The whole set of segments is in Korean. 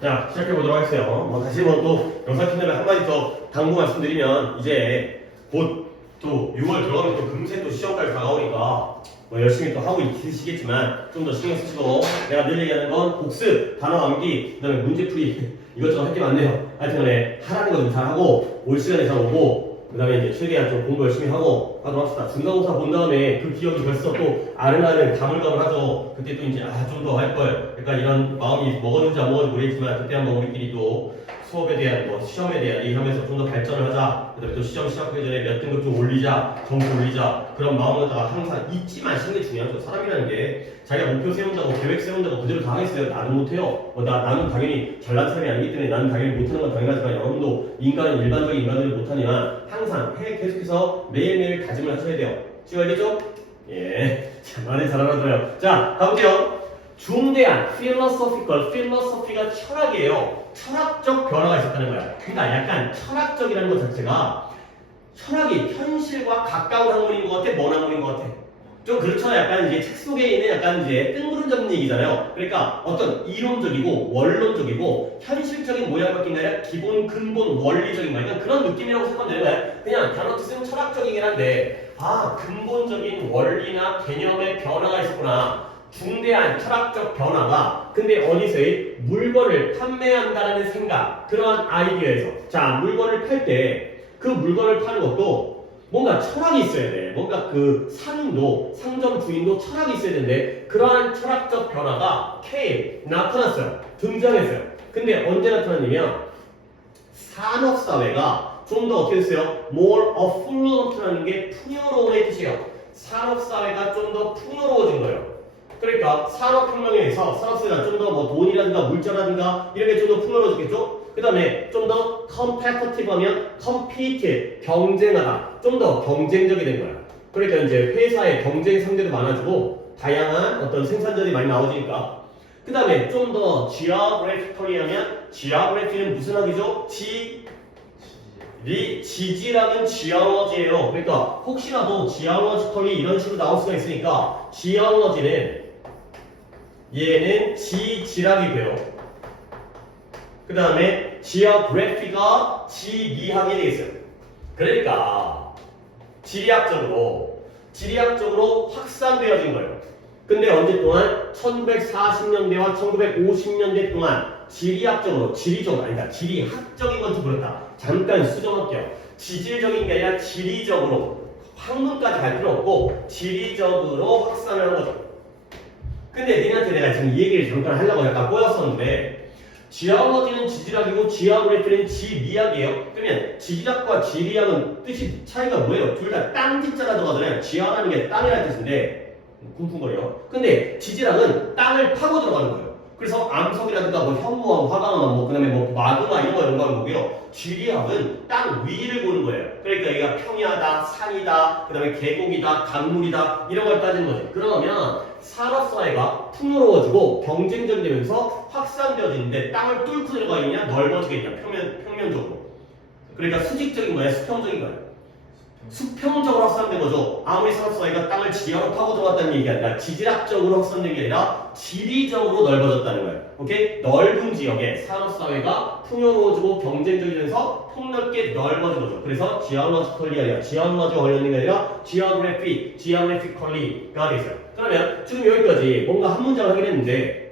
자, 시작해보도록 하겠어요. 다시 한번 또 영상 채널에 한마디 더 당부 말씀드리면, 이제 곧 또 6월 들어가면 또 금세 또 시험까지 다가오니까 열심히 또 하고 있으시겠지만 좀 더 신경 쓰시고, 내가 늘 얘기하는 건 복습, 단어 암기, 그 다음에 문제풀이 이것저것 할 게 많네요. 하여튼 간에 하라는 거 좀 잘하고 올 시간에 잘 오고, 그 다음에 이제 최대한 좀 공부 열심히 하고 하도록 합시다. 중간고사 본 다음에 그 기억이 벌써 또 아른아른 가물가물하죠. 그때 또 이제 좀 더 할 걸. 그러니까 이런 마음이 먹었는지 안 먹었는지 모르겠지만 그때 한번 우리끼리 또 수업에 대한 시험에 대한 얘기하면서 좀 더 발전을 하자. 그 다음에 또 시험 시작하기 전에 몇 등급 좀 올리자. 점수 올리자. 그런 마음으로다가 항상 잊지 마시는 게 중요하죠. 사람이라는 게 자기가 목표 세운다고 계획 세운다고 그대로 다 하겠어요? 나는 못해요. 나는 당연히 잘난 사람이 아니기 때문에 나는 당연히 못하는 건 당연하지만 여러분도 인간은 일반적인 인간들이 못하니만 항상 계속해서 매일매일 다짐을 하셔야 돼요. 지금 알겠죠? 예. 자, 말을 잘 알아들어요. 자, 가볼게요. 중대한 philosophy가 철학이에요. 철학적 변화가 있었다는 거야. 그러니까 약간 철학적이라는 것 자체가 철학이 현실과 가까운 학문인 것 같아? 먼 학문인 것 같아? 좀 그렇죠. 약간 이제 책 속에 있는 약간 이제 뜬구름잡는 얘기잖아요. 그러니까 어떤 이론적이고 원론적이고 현실적인 모양밖에 아니라 기본 근본 원리적인 거, 그러니까 그런 느낌이라고 생각하면 되는 거야. 그냥 단어 뜻은 철학적이긴 한데 근본적인 원리나 개념의 변화가 있었구나. 중대한 철학적 변화가 근데 어디서의 물건을 판매한다는 생각, 그러한 아이디어에서 자 물건을 팔 때 그 물건을 파는 것도 뭔가 철학이 있어야 돼. 뭔가 그 상인도 상점 주인도 철학이 있어야 되는데 그러한 철학적 변화가 나타났어요. 등장했어요. 근데 언제 나타났냐면 산업사회가 좀 더 어떻게 됐어요? more affluent라는 게 풍요로움의 뜻이에요. 산업사회가 좀 더 풍요로워진 거예요. 그러니까 산업혁명에 의해서 산업사회가 좀 더 돈이라든가 물자라든가 이런 게 좀 더 풍요로워지겠죠? 그 다음에 좀 더 competitive 하면 compete, 경쟁하다. 좀 더 경쟁적이 된 거야. 그러니까 이제 회사의 경쟁 상대도 많아지고 다양한 어떤 생산자들이 많이 나오니까. 그 다음에 좀 더 geographically 하면 geography는 무슨 학이죠? 지질학은 geology예요. 그러니까 혹시라도 geologically 이런 식으로 나올 수가 있으니까 geology는 얘는 지질학이고요. 그 다음에 geographic가 지리학이 되겠어요. 그러니까 지리학적으로 확산되어진 거예요. 근데 언제 동안? 1940년대와 1950년대 동안 지리학적인 건 좀 그렇다. 잠깐 수정할게요. 지질적인 게 아니라 지리적으로 학문까지 갈 필요 없고 지리적으로 확산을 한 거죠. 근데 니한테 내가 지금 이 얘기를 잠깐 하려고 약간 꼬였었는데 지하워지는 지질학이고 지하그래피는 지리학이에요. 그러면 지질학과 지리학은 뜻이 차이가 뭐예요? 둘 다 땅 짓자가 들어가잖아요. 지하라는 게 땅이라는 뜻인데 쿵쿵거려. 근데 지질학은 땅을 파고 들어가는 거예요. 그래서 암석이라든가 현무암, 화강암, 그다음에 마그마 이런 거 연구하는 거고요. 지리학은 땅 위를 보는 거예요. 그러니까 얘가 평야다, 산이다, 그다음에 계곡이다, 강물이다 이런 걸 따지는 거죠. 그러면 산업사회가 풍요로워지고 경쟁적이 되면서 확산되어지는데 땅을 뚫고 들어가겠냐, 넓어지겠냐, 평면적으로. 그러니까 수직적인 거야, 수평적인 거야. 수평적으로 확산된 거죠. 아무리 산업사회가 땅을 지하로 파고 들어갔다는 얘기가 아니라 지질학적으로 확산된 게 아니라 지리적으로 넓어졌다는 거예요. 오케이? 넓은 지역에 산업사회가 풍요로워지고 경쟁적이면서 폭넓게 넓어진 거죠. 그래서 geologically 아니라 geology 관련된 게 아니라 geographically가 되어있어요. 그러면 지금 여기까지 뭔가 한 문장을 하긴 했는데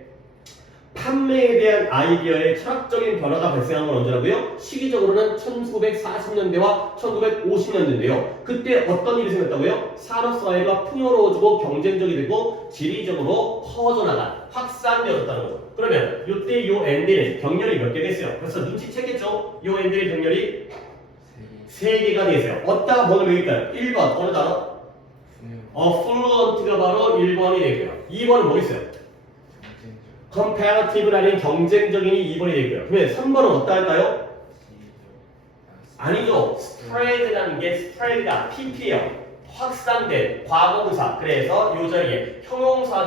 판매에 대한 아이디어의 철학적인 변화가 발생한 건 언제라고요? 시기적으로는 1940년대와 1950년대인데요. 그때 어떤 일이 생겼다고요? 산업사회가 풍요로워지고 경쟁적이 되고 지리적으로 퍼져나간, 확산되어졌다는 거죠. 그러면 이때 요 엔드는 병렬이 몇 개가 있어요? 그래서 눈치챘겠죠? 요 엔드의 병렬이 3개가 되겠어요. 어디다가 번호 매길까요? 1번 어느 단어? affluent가 바로 1번이 되고요. 2번은 뭐 있어요? comparative라는 경쟁적인이 2번이 되고요. 그러면 3번은 어디다 할까요? 아니죠. spread라는 게 spread가 pp예요. 확산된 과거분사. 그래서 이 자리에 형용사,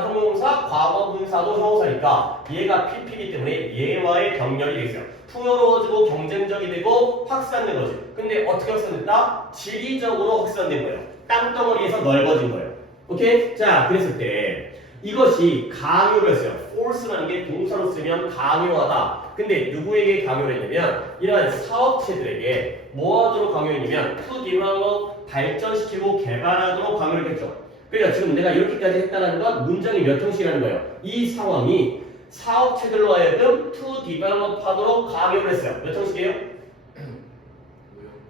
과거분사도 형용사니까 얘가 pp이기 때문에 얘와의 병렬이 되겠어요. 풍요로워지고 경쟁적이 되고 확산된 거지. 근데 어떻게 확산됐다? 지리적으로 확산된 거예요. 땅덩어리에서 넓어진 거예요. 오케이? 자, 그랬을 때 이것이 강요를 했어요. force라는 게 동사로 쓰면 강요하다. 근데 누구에게 강요를 했냐면 이러한 사업체들에게 뭐 하도록 강요했냐면 to develop 발전시키고 개발하도록 강요를 했죠. 그러니까 지금 내가 이렇게까지 했다는 건 문장이 몇 형식이라는 거예요. 이 상황이 사업체들로 하여금 to develop 하도록 강요를 했어요. 몇 형식이에요?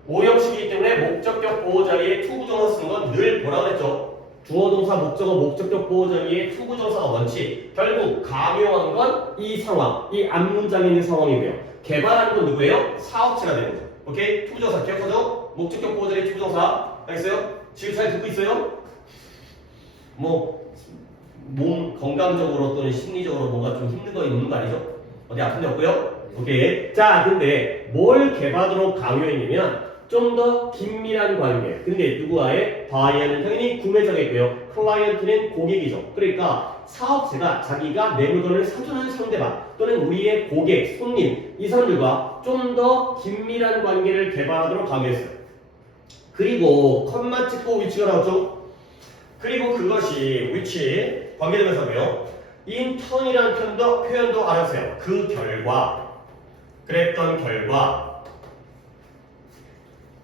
5형식이기 때문에 목적격 보호 자리에 to 부정사 쓰는 건 늘 뭐라고 했죠? 주어 동사 목적어 목적격 보호 자리에 to 부정사가 원칙. 결국 강요한 건 이 상황, 이 앞문장에 있는 상황이고요. 개발하는 건 누구예요? 사업체가 되는 거죠. 오케이? to 부정사 기억하죠? 목적격 보호 자리에 to 부정사 알겠어요? 지금 잘 듣고 있어요? 몸 건강적으로 또는 심리적으로 뭔가 좀 힘든 거 있는 거 아니죠? 어디 아픈 데 없고요? 오케이. 자, 근데 뭘 개발하도록 강요했냐면 좀 더 긴밀한 관계. 근데 누구와의? 바이어는 당연히 구매자겠고요. 클라이언트는 고객이죠. 그러니까 사업체가 자기가 내 물건을 사주는 상대방 또는 우리의 고객, 손님 이 사람들과 좀 더 긴밀한 관계를 개발하도록 강요했어요. 그리고 컴마 찍고 위치가 나왔죠? 그리고 그것이 위치 관계대명사고요. 인턴이라는 표현도 알아보세요. 그 결과 그랬던 결과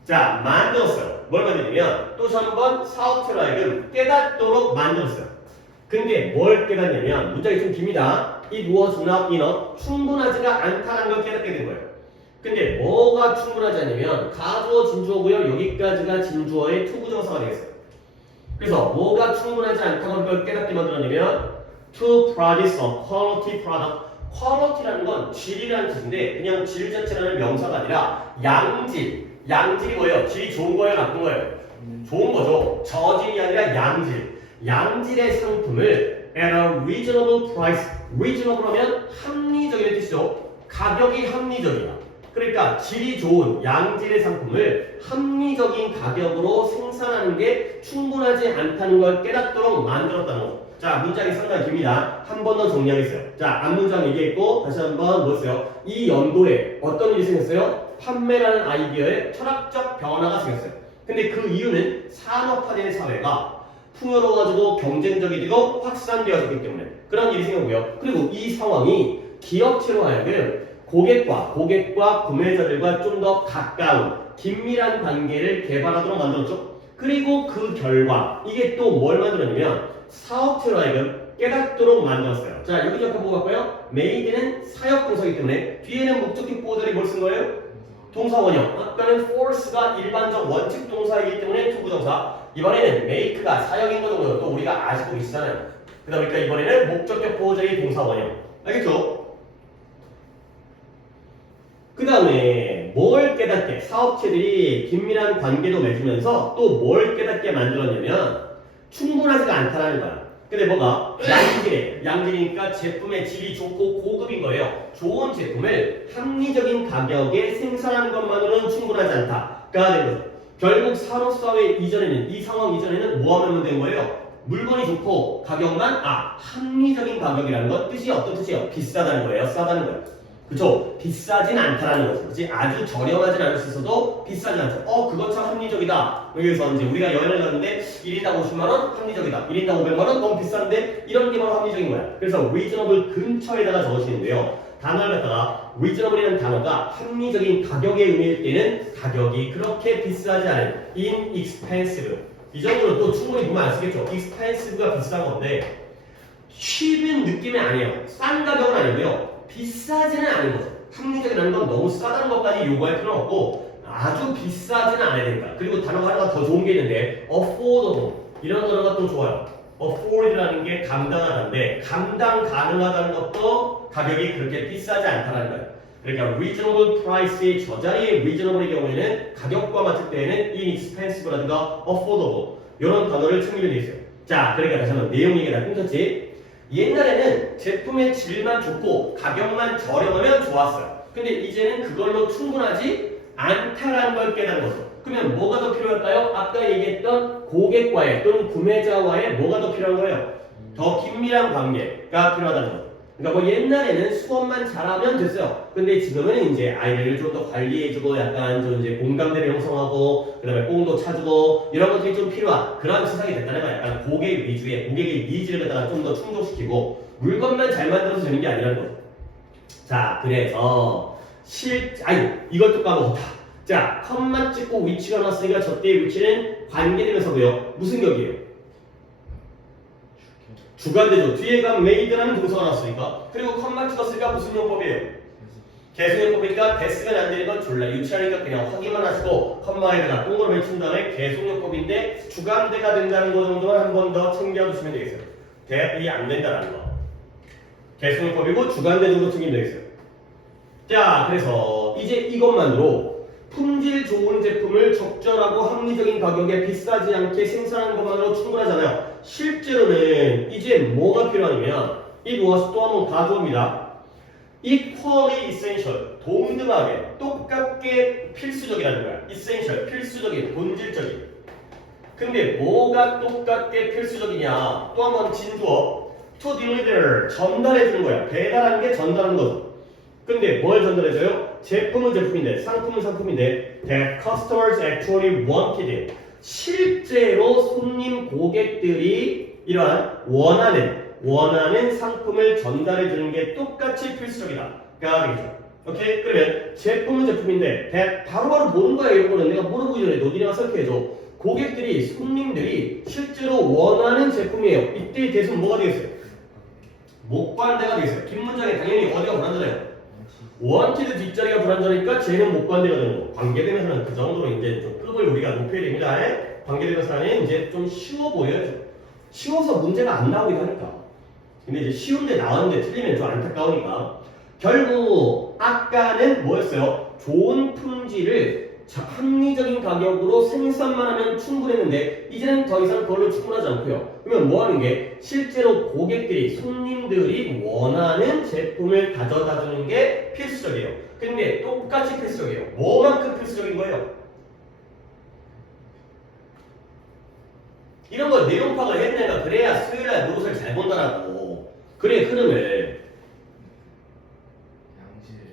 자 만들었어요. 뭘 만들냐면 또 한번 사업체로 하여금 깨닫도록 만들었어요. 근데 뭘 깨닫냐면 문장이 좀 깁니다. It was not enough 충분하지가 않다는 걸 깨닫게 된 거예요. 근데 뭐가 충분하지 않냐면 가주어 진주어고요. 여기까지가 진주어의 투부정사가 되겠어요. 그래서 뭐가 충분하지 않다는 걸 깨닫게 만들었냐면 to produce a quality product. quality라는 건 질이라는 뜻인데 그냥 질 자체라는 명사가 아니라 양질. 양질이 뭐예요? 질이 좋은 거예요? 나쁜 거예요? 좋은 거죠. 저질이 아니라 양질. 양질의 상품을 at a reasonable price. reasonable 하면 합리적이라는 뜻이죠. 가격이 합리적이다. 그러니까 질이 좋은 양질의 상품을 합리적인 가격으로 생산하는 게 충분하지 않다는 걸 깨닫도록 만들었다는 거죠. 자, 문장이 상당히 깁니다. 한 번 더 정리하겠어요. 자, 앞문장 얘기했고 다시 한번 뭐였어요? 이 연도에 어떤 일이 생겼어요? 판매라는 아이디어에 철학적 변화가 생겼어요. 근데 그 이유는 산업화된 사회가 풍요로워지고 경쟁적이 되고 확산되어졌기 때문에 그런 일이 생겼고요. 그리고 이 상황이 기업체로 하여금 고객과 구매자들과 좀 더 가까운 긴밀한 관계를 개발하도록 만들었죠. 그리고 그 결과 이게 또 뭘 만들었냐면 사업체로 하여금 깨닫도록 만들었어요. 자, 여기 잠깐 보고 갈까요? made는 사역동사이기 때문에 뒤에는 목적격 보호자리 뭘 쓴 거예요? 동사원형. 아까는 force가 일반적 원칙 동사이기 때문에 투부정사. 이번에는 make가 사역인 거죠. 또 우리가 아시고 계시잖아요. 그러다 보니까 이번에는 목적격 보호자리 동사원형. 알겠죠? 그 다음에 뭘 깨닫게? 사업체들이 긴밀한 관계도 맺으면서 또 뭘 깨닫게 만들었냐면 충분하지가 않다라는 거야. 근데 뭐가? 양질이니까 제품의 질이 좋고 고급인 거예요. 좋은 제품을 합리적인 가격에 생산하는 것만으로는 충분하지 않다가 된 거죠. 결국 산업사회 이전에는 이 상황 이전에는 뭐 하면 된 거예요? 물건이 좋고 가격만 합리적인 가격이라는 건 뜻이 어떤 뜻이에요? 비싸다는 거예요? 싸다는 거예요? 그쵸? 비싸진 않다라는 거죠. 그치? 아주 저렴하진 않을 수 있어도 비싸진 않죠. 그것 참 합리적이다. 그래서 이제 우리가 여행을 갔는데 1인당 50만원 합리적이다. 1인당 500만원 너무 비싼데 이런 게 바로 합리적인 거야. 그래서 reasonable 근처에다가 적으시는데요. 단어를 갖다가 reasonable이라는 단어가 합리적인 가격의 의미일 때는 가격이 그렇게 비싸지 않은 inexpensive. 이 정도는 또 충분히 보면 안 쓰겠죠. expensive가 비싼 건데 cheap은 느낌이 아니에요. 싼 가격은 아니고요. 비싸지는 않은 거죠. 합리적이라는 건 너무 싸다는 것까지 요구할 필요는 없고 아주 비싸지는 않아야 된다. 그리고 단어가 하나가 더 좋은 게 있는데 affordable 이런 단어가 또 좋아요. afford라는 게 감당하는데 감당 가능하다는 것도 가격이 그렇게 비싸지 않다는 거예요. 그러니까 reasonable price의 저자리 reasonable의 경우에는 가격과 맞출 때에는 inexpensive라든가 affordable 이런 단어를 챙기면 돼 있어요. 자, 그러니까 다시 한번 내용 얘기가 다 끊겼지. 옛날에는 제품의 질만 좋고 가격만 저렴하면 좋았어요. 근데 이제는 그걸로 충분하지 않다라는 걸 깨달은 거죠. 그러면 뭐가 더 필요할까요? 아까 얘기했던 고객과의 또는 구매자와의 뭐가 더 필요한 거예요? 더 긴밀한 관계가 필요하다는 거죠. 그러니까 뭐 옛날에는 수업만 잘하면 됐어요. 근데 지금은 이제 아이들을 좀 더 관리해주고 약간 좀 이제 공감대를 형성하고 그다음에 뽕도 차주고 이런 것들이 좀 필요한 그런 세상이 됐다는 거야. 약간 고객 위주의 고객의 니즈를 갖다가 좀 더 충족시키고 물건만 잘 만들어서 되는 게 아니라는 거죠. 자, 그래서 이것도 까먹었다. 자, 컴만 찍고 위치가 나왔으니까 저때의 위치는 관계되면서고요. 무슨 격이에요? 주관대죠. 뒤에가 made라는 동사가 나왔으니까. 그리고 컴만 찍었으니까 무슨 용법이에요? 계속용법이니까 됐으면 안 되는 건 졸라 유치하니까 그냥 확인만 하시고 컴마에다가 똥으로 외친 다음에 계속용법인데 주관대가 된다는 거 정도만 한 번 더 챙겨주시면 되겠어요. 대입이 안 된다는 거. 계속용법이고 주관대 정도 챙기면 되겠어요. 자, 그래서 이제 이것만으로 품질 좋은 제품을 적절하고 합리적인 가격에 비싸지 않게 생산하는 것만으로 충분하잖아요. 실제로는 이제 뭐가 필요하냐면 이 무엇이 또 한 번 가져옵니다. equally essential, 동등하게 똑같게 필수적이라는 거야. essential, 필수적인, 본질적인. 근데 뭐가 똑같게 필수적이냐? 또 한 번 진주어 to deliver, 전달해주는 거야. 배달하는 게 전달하는 거죠. 근데 뭘 전달해줘요? 제품은 제품인데 상품은 상품인데 that customers actually wanted, 실제로 손님 고객들이 이러한 원하는 상품을 전달해주는 게 똑같이 필수적이다 가 되겠죠. 오케이? 그러면 제품은 제품인데 that 바로바로 모르는 거야. 이런 거는 내가 물어보기 전에 너희랑 설계해줘. 고객들이 손님들이 실제로 원하는 제품이에요. 이때의 대수는 뭐가 되겠어요? 목관대가 되겠어요. 긴 문장에 당연히 어디가 불안전해요? wanted 뒷자리가 불안전하니까 쟤는 목관대가 되는 거. 관계대명사는 그 정도로 이제 좀 급을 우리가 높여야 됩니다. 관계대명사는 이제 좀 쉬워 보여요. 쉬워서 문제가 안 나오기도 하니까. 근데 이제 쉬운데 나왔는데 틀리면 좀 안타까우니까. 결국 아까는 뭐였어요? 좋은 품질을 합리적인 가격으로 생산만 하면 충분했는데 이제는 더 이상 그걸로 충분하지 않고요. 그러면 뭐 하는 게 실제로 고객들이 손님들이 원하는 제품을 가져다 주는 게 필수적이에요. 근데 똑같이 필수적이에요. 뭐만큼 필수적인 거예요? 이런 걸 내용 파악을 해야 되니까 그래야 수요일날 노트를 잘 본다라고. 그래 흐름을.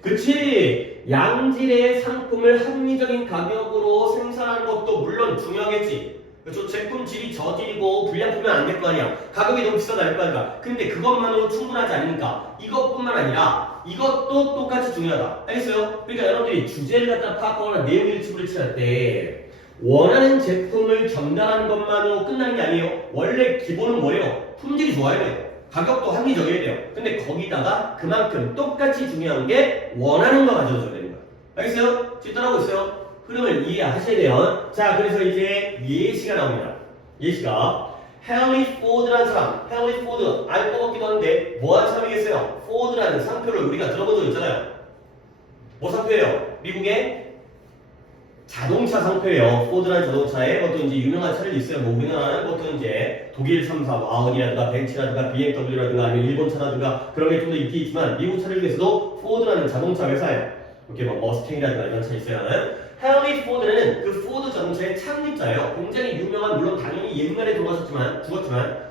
그치. 양질의 상품을 합리적인 가격으로 생산하는 것도 물론 중요하겠지. 그렇죠? 제품 질이 저질이고 불량품은 안 될 거 아니야. 가격이 너무 비싸다 할 거 아니야. 근데 그것만으로 충분하지 않으니까 이것뿐만 아니라 이것도 똑같이 중요하다. 알겠어요? 그러니까 여러분들이 주제를 갖다 파악하거나 내용 일치부를 칠할 때 원하는 제품을 전달하는 것만으로 끝나는 게 아니에요. 원래 기본은 뭐예요? 품질이 좋아야 돼요. 가격도 합리적이어야 돼요. 근데 거기다가 그만큼 똑같이 중요한 게 원하는 거 가져줘야 되는 거야. 알겠어요? 지금 따라오고 있어요? 흐름을 이해하셔야 돼요. 자, 그래서 이제 예시가 나옵니다. 예시가 헨리 포드라는 사람, 헨리 포드 알 것 같기도 한데 뭐하는 사람이겠어요? 포드라는 상표를 우리가 들어본 적 있잖아요. 뭐 상표예요? 미국의 자동차 상표예요. 포드라는 자동차에 어떤 이제 유명한 차들이 있어요. 뭐 우리나라는 어떤 이제 독일 3사 와은이라든가 벤츠라든가 BMW라든가 아니면 일본 차라든가 그런 게 좀 더 있겠지만 미국 차들 중에서도 포드라는 자동차 회사예요. 이렇게 뭐 머스탱이라든가 이런 차 있어요. 헨리 포드는 그 포드 자동차의 창립자예요. 굉장히 유명한, 물론 당연히 옛날에 죽었지만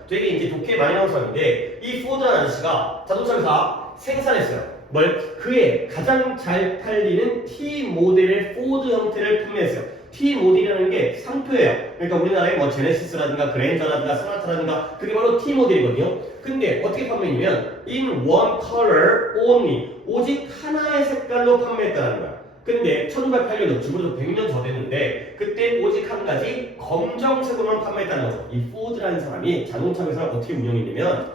되게 이제 독해 많이 나온 사람인데 이 포드라는 아저씨가 자동차 회사 생산했어요. 그의 가장 잘 팔리는 T 모델의 포드 형태를 판매했어요. T 모델이라는 게 상표예요. 그러니까 우리나라에 뭐 제네시스라든가 그랜저라든가 소나타라든가 그게 바로 T 모델이거든요. 근데 어떻게 판매했냐면 in one color only, 오직 하나의 색깔로 판매했다는 거야. 근데 1908년도 지금부터 100년 더 됐는데 그때 오직 한 가지 검정색으로만 판매했다는 거죠. 이 포드라는 사람이 자동차 회사를 어떻게 운영했냐면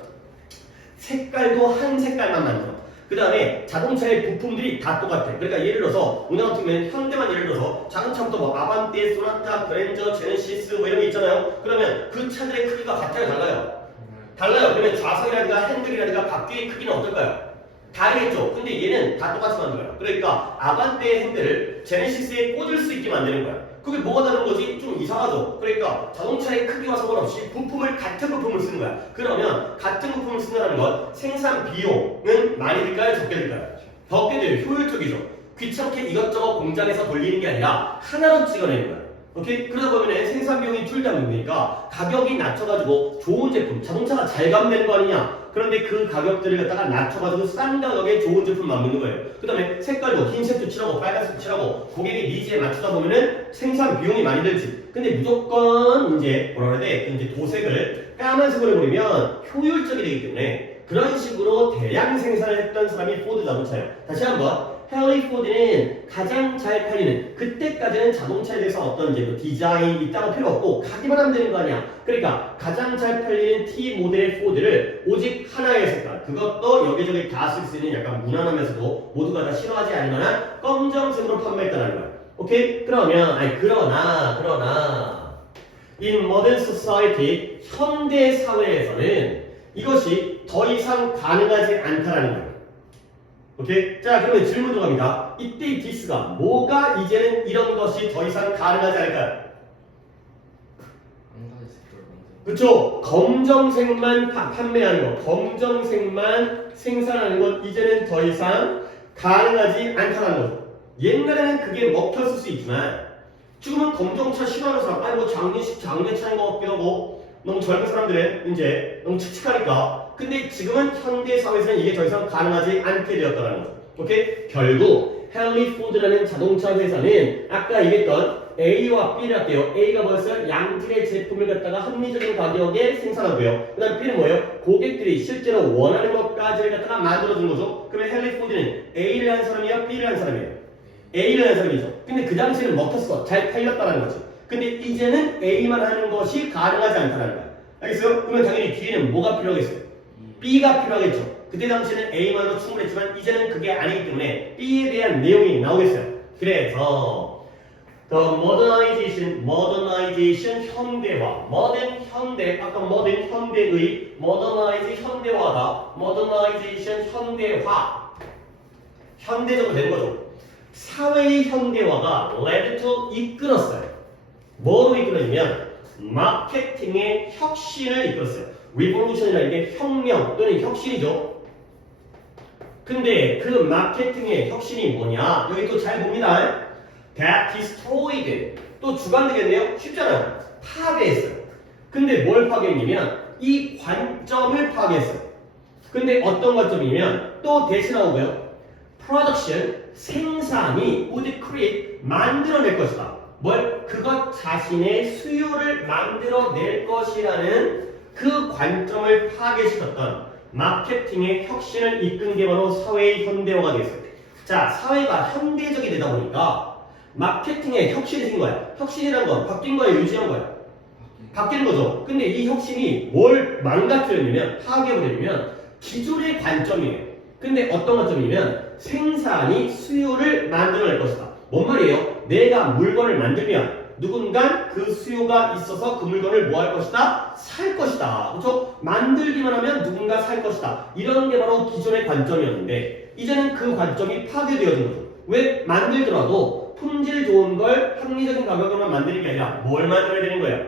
색깔도 한 색깔만 만들어. 그 다음에 자동차의 부품들이 다 똑같아. 그러니까 예를 들어서 우리나라 같은 경우는 현대만 예를 들어서 자동차부터 뭐 아반떼, 소나타, 그랜저, 제네시스 뭐 이런 게 있잖아요. 그러면 그 차들의 크기가 같아요, 달라요? 달라요. 그러면 좌석이라든가 핸들이라든가 바퀴의 크기는 어떨까요? 다르겠죠. 근데 얘는 다 똑같이 만들어요. 그러니까 아반떼의 핸들을 제네시스에 꽂을 수 있게 만드는 거야. 그게 뭐가 다른 거지? 좀 이상하죠. 그러니까 자동차의 크기와 상관없이 같은 부품을 쓰는 거야. 그러면 같은 부품을 쓴다는 건 생산 비용은 많이 들까요? 적게 들까요? 적게 들어요. 효율적이죠. 귀찮게 이것저것 공장에서 돌리는 게 아니라 하나로 찍어내는 거야. 오케이? 그러다 보면 생산 비용이 줄다 보니까 가격이 낮춰가지고 좋은 제품, 자동차가 잘 가면 되는 거 아니냐? 그런데 그 가격들을 갖다가 낮춰가지고 싼 가격에 좋은 제품 만드는 거예요. 그 다음에 색깔도 흰색도 칠하고 빨간색도 칠하고 고객의 니즈에 맞추다 보면은 생산 비용이 많이 들지. 근데 무조건 이제 뭐라 그래야 돼? 이제 도색을 까만색으로 해버리면 효율적이 되기 때문에 그런 식으로 대량 생산을 했던 사람이 포드 자동차예요. 다시 한번 헨리 포드는 가장 잘 팔리는 그때까지는 자동차에 대해서 어떤 이제 뭐 디자인 있다고 필요 없고 가기만 하면 되는 거 아니야. 그러니까 가장 잘 팔리는 T 모델의 포드를 오직 하나의 색깔 그것도 여기저기 다 쓸 수 있는 약간 무난하면서도 모두가 다 싫어하지 않을 만한 검정색으로 판매했다는 거야. 오케이? 그러나 in modern society 현대 사회에서는 이것이 더 이상 가능하지 않다라는 거예요. 오케이? 자, 그러면 질문 들어갑니다. 이때 이 디스가 뭐가 이제는 이런 것이 더 이상 가능하지 않을까요? 그쵸? 검정색만 판매하는 것, 검정색만 생산하는 것 이제는 더 이상 가능하지 않다는 거죠. 옛날에는 그게 먹혔을 수 있지만 지금은 검정차 싫어하는 사람, 아니 뭐 장례차인 것 같기도 하고 너무 젊은 사람들은 이제 너무 칙칙하니까. 근데 지금은 현대 사회에서는 이게 더 이상 가능하지 않게 되었다는 거죠. 오케이? 결국 헨리 포드라는 자동차 회사는 아까 얘기했던 A와 B를 할게요. A가 뭐였어요? 양질의 제품을 갖다가 합리적인 가격에 생산하고요. 그 다음 B는 뭐예요? 고객들이 실제로 원하는 것까지를 갖다가 만들어준 거죠. 그러면 헨리 포드는 A를 한 사람이에요? B를 한 사람이에요? A를 한 사람이죠. 근데 그 당시에는 먹혔어. 잘 팔렸다는 거죠. 근데 이제는 A만 하는 것이 가능하지 않다는 거야. 알겠어요? 그러면 당연히 뒤에는 뭐가 필요하겠어요? B가 필요하겠죠. 그때 당시에는 A만으로 충분했지만 이제는 그게 아니기 때문에 B에 대한 내용이 나오겠어요. 그래서 the modernization 현대화, modern 현대, 아까 modern 현대의 modernize 현대화다. modernization 현대화, 현대적으로 되는 거죠. 사회의 현대화가 led to 이끌었어요. 뭐로 이끌어지면 마케팅의 혁신을 이끌었어요. 리볼루션이라는 게 혁명 또는 혁신이죠. 근데 그 마케팅의 혁신이 뭐냐? 여기 또 잘 봅니다. That destroyed. 또 주관되겠네요? 쉽잖아요. 파괴했어요. 근데 뭘 파괴했냐면 이 관점을 파괴했어요. 근데 어떤 관점이냐면 또 대신 나오고요. Production, 생산이 would create, 만들어낼 것이다. 뭘? 그것 자신의 수요를 만들어낼 것이라는 그 관점을 파괴시켰던 마케팅의 혁신을 이끈 게 바로 사회의 현대화가 되었어요. 자, 사회가 현대적이 되다 보니까 마케팅의 혁신이 생긴 거야. 혁신이란 건 바뀐 거야, 유지한 거야? 바뀌는 거죠. 근데 이 혁신이 뭘 망가뜨렸냐면, 파괴해버리면 기존의 관점이에요. 근데 어떤 관점이냐면 생산이 수요를 만들어낼 것이다. 뭔 말이에요? 내가 물건을 만들면 누군가 그 수요가 있어서 그 물건을 뭐 할 것이다? 살 것이다. 그렇죠? 만들기만 하면 누군가 살 것이다. 이런 게 바로 기존의 관점이었는데 이제는 그 관점이 파괴되어진 거죠. 왜? 만들더라도 품질 좋은 걸 합리적인 가격으로만 만드는 게 아니라 뭘 만들어야 되는 거예요?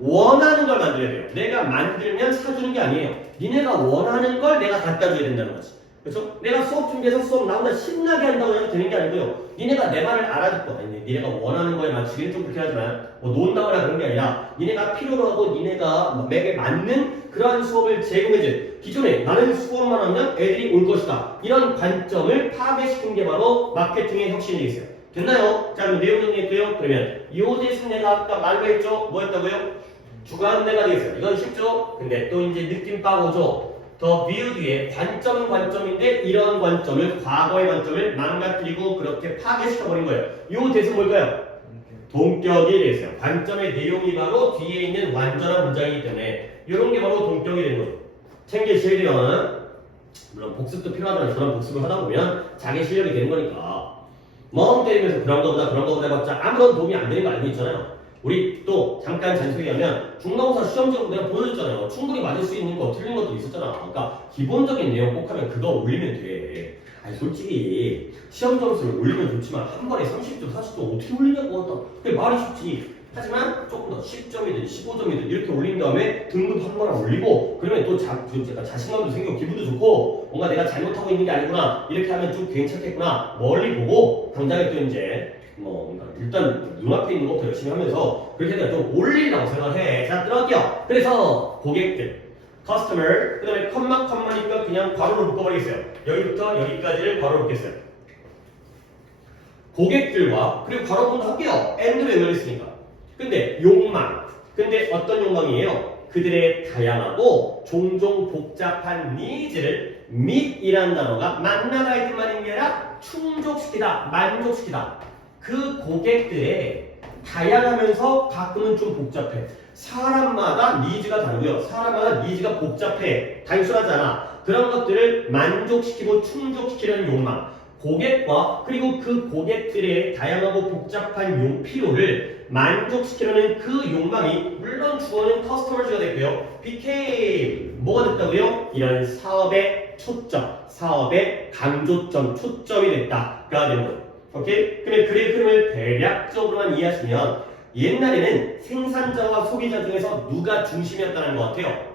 원하는 걸 만들어야 돼요. 내가 만들면 사주는 게 아니에요. 니네가 원하는 걸 내가 갖다 줘야 된다는 거지. 그렇죠? 내가 수업 준비해서 수업 나오다 신나게 한다고 해서 되는 게 아니고요. 니네가 내 말을 알아듣고, 아니 니네가 원하는 거에 맞추기는 좀 그렇게 하지만 뭐 논다거나 그런 게 아니라 니네가 필요로 하고 니네가 맥에 맞는 그러한 수업을 제공해준 기존에 나는 수업만 하면 애들이 올 것이다. 이런 관점을 파괴시킨 게 바로 마케팅의 혁신이 있어요. 됐나요? 자, 그럼 내용 정리했고요. 그러면 요 대신 내가 아까 말로 했죠? 뭐 했다고요? 주관대가 되겠어요. 이건 쉽죠? 근데 또 이제 느낌 빠고죠? 더 view 뒤에 관점인데 이런 관점을 과거의 관점을 망가뜨리고 그렇게 파괴시켜버린 거예요. 이 대신 뭘까요? 동격이 되겠어요. 관점의 내용이 바로 뒤에 있는 완전한 문장이기 때문에 이런 게 바로 동격이 되는 거죠. 챙기셔야 돼요. 물론 복습도 필요하지만 저런 복습을 하다 보면 자기 실력이 되는 거니까 멍 때리면서 그런 거보다 해봤자 아무런 도움이 안 되는 거 알고 있잖아요. 우리 또 잠깐 잔소리하면 중간고사 시험지로 내가 보여줬잖아요. 충분히 맞을 수 있는 거 틀린 것도 있었잖아. 그러니까 기본적인 내용 꼭 하면 그거 올리면 돼. 아니 솔직히 시험 점수를 올리면 좋지만 한 번에 30점, 40점 어떻게 올리냐고. 그게 말이 쉽지. 하지만 조금 더 10점이든 15점이든 이렇게 올린 다음에 등급 한 번 올리고 그러면 또 자신감도 생기고 기분도 좋고 뭔가 내가 잘못하고 있는 게 아니구나 이렇게 하면 좀 괜찮겠구나 멀리 보고 당장에 또 이제 일단 눈앞에 있는 것부터 열심히 하면서 그렇게 해서 좀 올리라고 생각을 해. 자, 들어갈게요. 그래서 고객들 customer. 그 다음에 컴마니까 그냥 괄호로 묶어버리겠어요. 여기부터 여기까지를 괄호로 묶겠어요. 고객들과 그리고 괄호 본다 할게요. and로 연결했으니까. 근데 욕망. 근데 어떤 욕망이에요? 그들의 다양하고 종종 복잡한 니즈를 meet이라는 단어가 만나다 할 뜻만인 게 아니라 충족시키다, 만족시키다. 그 고객들의 다양하면서 가끔은 좀 복잡해. 사람마다 니즈가 다르고요. 사람마다 니즈가 복잡해. 단순하지 않아. 그런 것들을 만족시키고 충족시키려는 욕망. 고객과 그리고 그 고객들의 다양하고 복잡한 필요를 만족시키려는 그 욕망이 물론 주어는 customers가 됐고요. became 뭐가 됐다고요? 이런 사업의 초점, 사업의 강조점, 초점이 됐다가 되는 거예요. 오케이? 근데 글의 흐름을 대략적으로만 이해하시면 옛날에는 생산자와 소비자 중에서 누가 중심이었다는 것 같아요.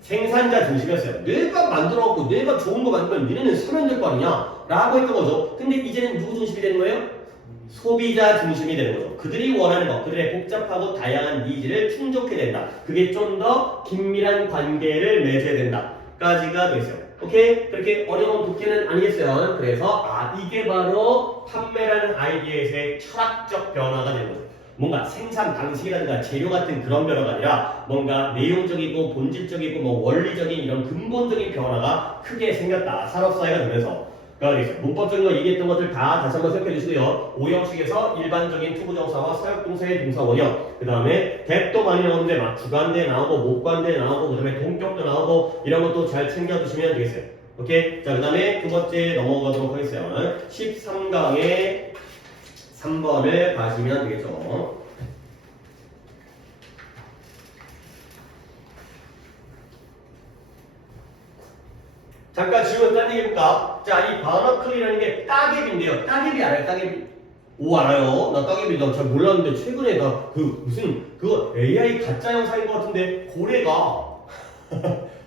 생산자 중심이었어요. 내가 만들어갖고 내가 좋은 거 만들면 니네는 사면 될 거 아니냐? 라고 했던 거죠. 근데 이제는 누구 중심이 되는 거예요? 소비자 중심이 되는 거죠. 그들이 원하는 것, 그들의 복잡하고 다양한 니즈를 충족해야 된다. 그게 좀 더 긴밀한 관계를 맺어야 된다. 까지가 되겠어요. 오케이? 그렇게 어려운 독해는 아니겠어요. 그래서 이게 바로 판매라는 아이디어에서의 철학적 변화가 되는 거죠. 뭔가 생산 방식이라든가 재료 같은 그런 변화가 아니라 뭔가 내용적이고 본질적이고 뭐 원리적인 이런 근본적인 변화가 크게 생겼다. 산업사회가 되면서. 그러니까 문법적인 거 얘기했던 것들 다 다시 한번 생각해 주시고요. 오형식에서 일반적인 투부정사와 사역동사의 동사원형, 그 다음에 대도 많이 나오는데 막 주관대 나오고 목관대 나오고 그 다음에 동격도 나오고 이런 것도 잘 챙겨주시면 되겠어요. 오케이? 자, 그 다음에 두 번째 넘어가도록 하겠어요. 13강의 3번을 가시면 되겠죠. 잠깐 질문 딴 얘기 해볼까? 자, 이 바너클이라는 게 따개비인데요. 따개비 알아요? 따개비? 오, 알아요. 나 따개비 나 잘 몰랐는데 최근에 나 그거 AI 가짜 영상인 것 같은데 고래가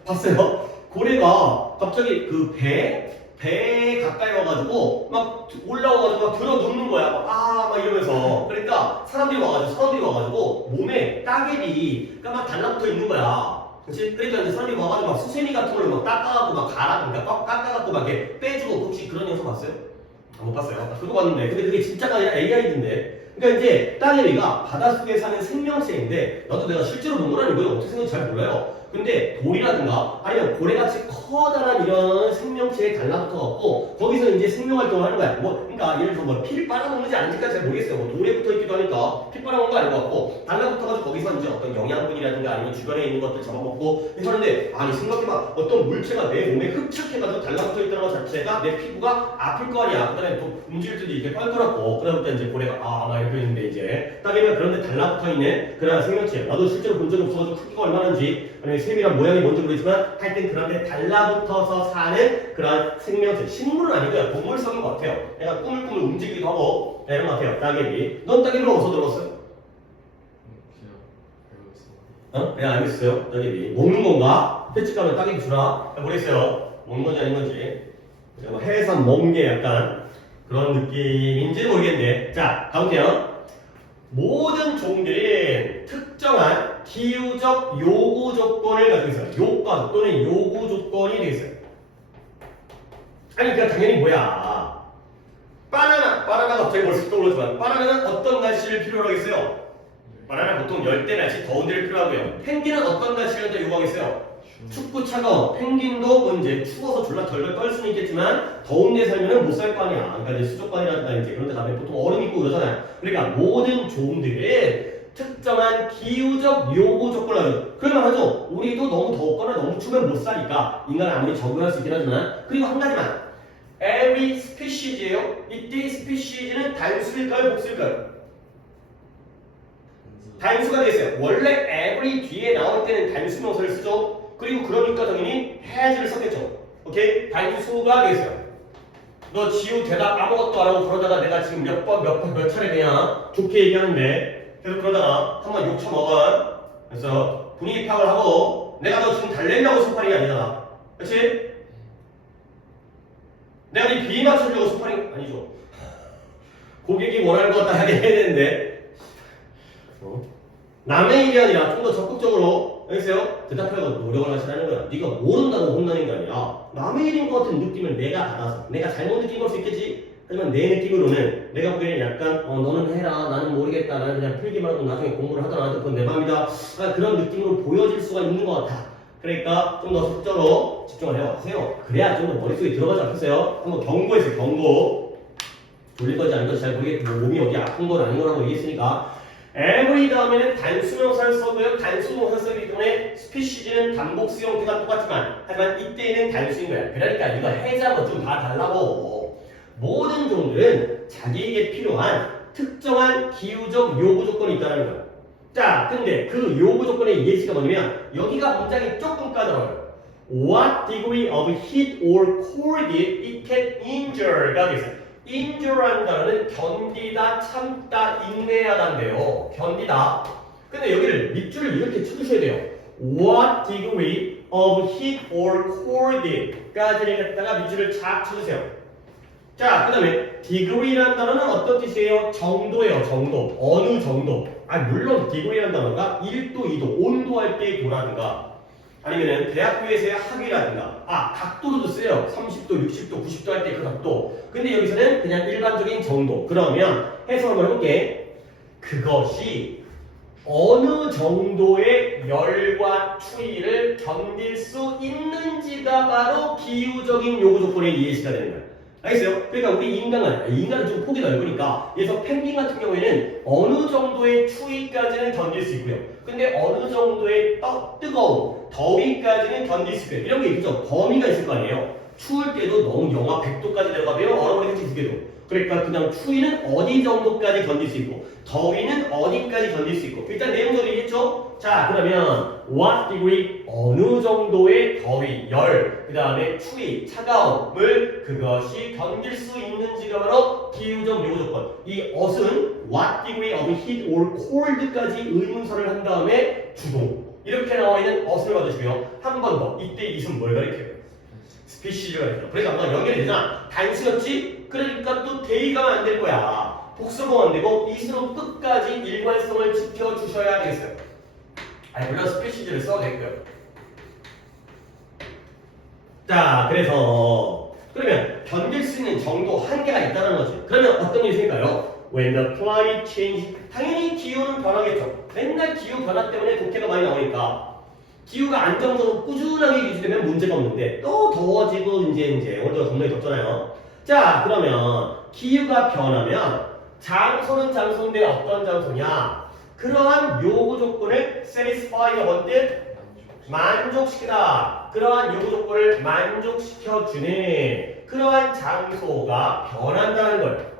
봤어요? 고래가 갑자기 그 배에 가까이 와가지고 막 올라와가지고 막 들어 눕는 거야. 막 이러면서. 그러니까 사람들이 와가지고 몸에 따개비가 막 달라붙어 있는 거야. 그치? 그러니까 이제 사람들이 와가지고 막 수세미 같은 걸로 막 닦아갖고 막 그러니까 꽉 깎아갖고 막 이렇게 빼주고. 혹시 그런 영상 봤어요? 못 봤어요. 그거 봤는데. 근데 그게 진짜가 아니라 AI인데. 그러니까 이제 따개비가 바닷속에 사는 생명체인데 나도 내가 실제로 본 건 아니고요. 어떻게 생겼는지 잘 몰라요. 근데 돌이라든가 아니면 고래같이 커다란 이런 생명체에 달라붙어갖고 거기서 이제 생명활동을 하는 거야. 그러니까 예를 들어서 뭐 피를 빨아먹는지 아닌지까지 잘 모르겠어요. 뭐 돌에 붙어있기도 하니까 피 빨아먹는 거 아닌 것 같고 달라붙어가지고 거기서 이제 어떤 영양분이라든가 아니면 주변에 있는 것들 잡아먹고 하는데 아니 생각해봐. 어떤 물체가 내 몸에 흡착해가지고 달라붙어있다는 것 자체가 내 피부가 아플 거 아니야. 그 다음에 또 움직일 때도 이렇게 껄끄럽고 그러다 보니까 이제 고래가 막 이렇게 있는데 이제 따개비가 그런데 달라붙어있는 그런 생명체예요. 나도 실제로 본 적이 없어가지고 크기가 얼마나인지 아니면 세밀한 모양이 뭔지 모르지만 하여튼 그런데 달라붙어서 사는 그런 생명체. 식물은 아니고요. 동물성인 것 같아요. 약간 꾸물꾸물 움직이기도 하고 이런 것 같아요. 따개비. 넌 따개비로 어디서 들어봤어요? 그냥 알고 있어요. 따개비. 먹는 건가? 횟집 가면 따개비 주나? 모르겠어요. 먹는 건지 아닌 건지. 해산 멍게 약간 그런 느낌인지 모르겠는데. 자, 가볼게요. 모든 종들이 특정한 기후적 요구 조건을 가지고 있어요. 요건 또는 요구 조건이 되겠어요. 아니 그러니까 당연히 뭐야. 바나나 갑자기 벌써 떠오르지만 바나나는 어떤 날씨를 필요로 하겠어요? 바나나 보통 열대 날씨, 더운 데를 필요하고요. 펭귄은 어떤 날씨를 더 요구하겠어요? 춥고 차가워. 펭귄도 이제 추워서 졸라 덜덜 떨 수는 있겠지만 더운 데 살면은 못 살 거 아니야. 그러니까 이제 수족관이라든가 이제 그런 데 가면 보통 얼음 있고 그러잖아요. 그러니까 모든 종들은 특정한 기후적 요구 조건을 하죠. 그럴만 하죠. 우리도 너무 덥거나 너무 추우면 못 사니까 인간은 아무리 적응할 수 있긴 하지만 그리고 한 가지만 every species예요. 이때 species는 단수일까요? 복수일까요? 단수가 되겠어요. 원래 every 뒤에 나올 때는 단수 명사를 쓰죠. 그리고 그러니까 당연히 has를 썼겠죠. 오케이? 단수가 되겠어요. 너 지우 대답 아무것도 안 하고 그러다가 내가 지금 몇 차례 그냥 좋게 얘기하는데 계속 그러다가 한번 욕 처먹어. 그래서 분위기 파악을 하고 내가 너 지금 달래려고 스파링이 아니잖아. 그렇지? 내가 네 비위 맞추려고 스파링 아니죠. 고객이 원하는 거 다 하게 해야 되는데 남의 일이 아니라 좀 더 적극적으로 알겠어요? 대답하려고 노력을 하시라는 거야. 네가 모른다고 혼나는 게 아니라 남의 일인 것 같은 느낌을 내가 받아서 내가 잘못 느낀 걸 수 있겠지. 하지만 내 느낌으로는 내가 보기에는 약간 너는 해라 나는 모르겠다 나는 그냥 필기만 하고 나중에 공부를 하더라도 그건 내 맘이다. 그런 느낌으로 보여질 수가 있는 것 같아. 그러니까 좀 더 속적으로 집중을 해보세요. 그래야 좀 더 머릿속에 들어가지 않겠어요? 한번 경고했어요. 경고. 돌릴 건지 아닌 건지 잘 모르겠고 몸이 어디 아픈 건 아닌 거라고 얘기했으니까 every 다음에는 단수명사를 써도요. 단수명사 쓰기 때문에 스피시즈는 단복수 형태가 똑같지만 하지만 이때는 단수인 거야. 그러니까 이거 해자가 좀 다 달라고. 모든 종들은 자기에게 필요한 특정한 기후적 요구 조건이 있다는 거야. 자, 근데 그 요구 조건의 예시가 뭐냐면 여기가 문장이 조금 까다로워요. What degree of heat or cold it can injure가 되겠어요. injure라는 단어는 견디다, 참다, 인내하다인데요. 견디다. 근데 여기를 밑줄을 이렇게 쳐주셔야 돼요. What degree of heat or cold까지를 갖다가 밑줄을 쫙 쳐주세요. 자, 그 다음에 degree라는 단어는 어떤 뜻이에요? 정도예요. 정도. 어느 정도. 물론 degree라는 단어가 1도, 2도, 온도할 때의 도라든가 아니면은 대학교에서의 학위라든가 각도로도 쓰여요. 30도, 60도, 90도 할 때 그 각도. 근데 여기서는 그냥 일반적인 정도. 그러면 해석 한번 해볼게. 그것이 어느 정도의 열과 추위를 견딜 수 있는지가 바로 기후적인 요구 조건의 예시가 되는 거예요. 알겠어요? 그러니까 우리 인간은 좀 폭이 넓으니까 그래서 펭귄 같은 경우에는 어느 정도의 추위까지는 견딜 수 있고요. 근데 어느 정도의 뜨거운 더위까지는 견딜 수 있고요. 이런 게 있죠. 범위가 있을 거 아니에요. 추울 때도 너무 영하 100도까지 내려가면 얼어버리겠지 두 개도. 그러니까 그냥 추위는 어디 정도까지 견딜 수 있고 더위는 어디까지 견딜 수 있고 일단 내용도 얘기했죠? 자, 그러면 what degree 어느 정도의 더위, 열, 그 다음에 추위, 차가움을 그것이 견딜 수 있는지가 바로 기후적 요구 조건. 이 ot은 what degree of heat or cold까지 의문사를 한 다음에 주동. 이렇게 나와 있는 ot을 받으시고요. 한 번 더. 이때 it은 뭘 가리켜요? 스피시즈가 가리켜요. 그래서 아까 연결되잖아. 단수였지? 그러니까 또 대의가 안 될 거야. 복수가 안 되고 it으로 끝까지 일관성을 지켜주셔야 되겠어요. 물론 스피시즈를 써도 되고요. 자, 그래서 그러면 견딜 수 있는 정도 한계가 있다는 거지. 그러면 어떤 일이 생길까요? When the climate change, 당연히 기후는 변하겠죠. 맨날 기후 변화 때문에 독해가 많이 나오니까 기후가 안정적으로 꾸준하게 유지되면 문제가 없는데 또 더워지고 이제 오늘도 굉장히 덥잖아요. 자, 그러면 기후가 변하면 장소는 장소인데 어떤 장소냐? 그러한 요구 조건을 satisfy가 뭔 뜻? 만족시키다. 그러한 요구 조건을 만족시켜주는 그러한 장소가 변한다는 거예요.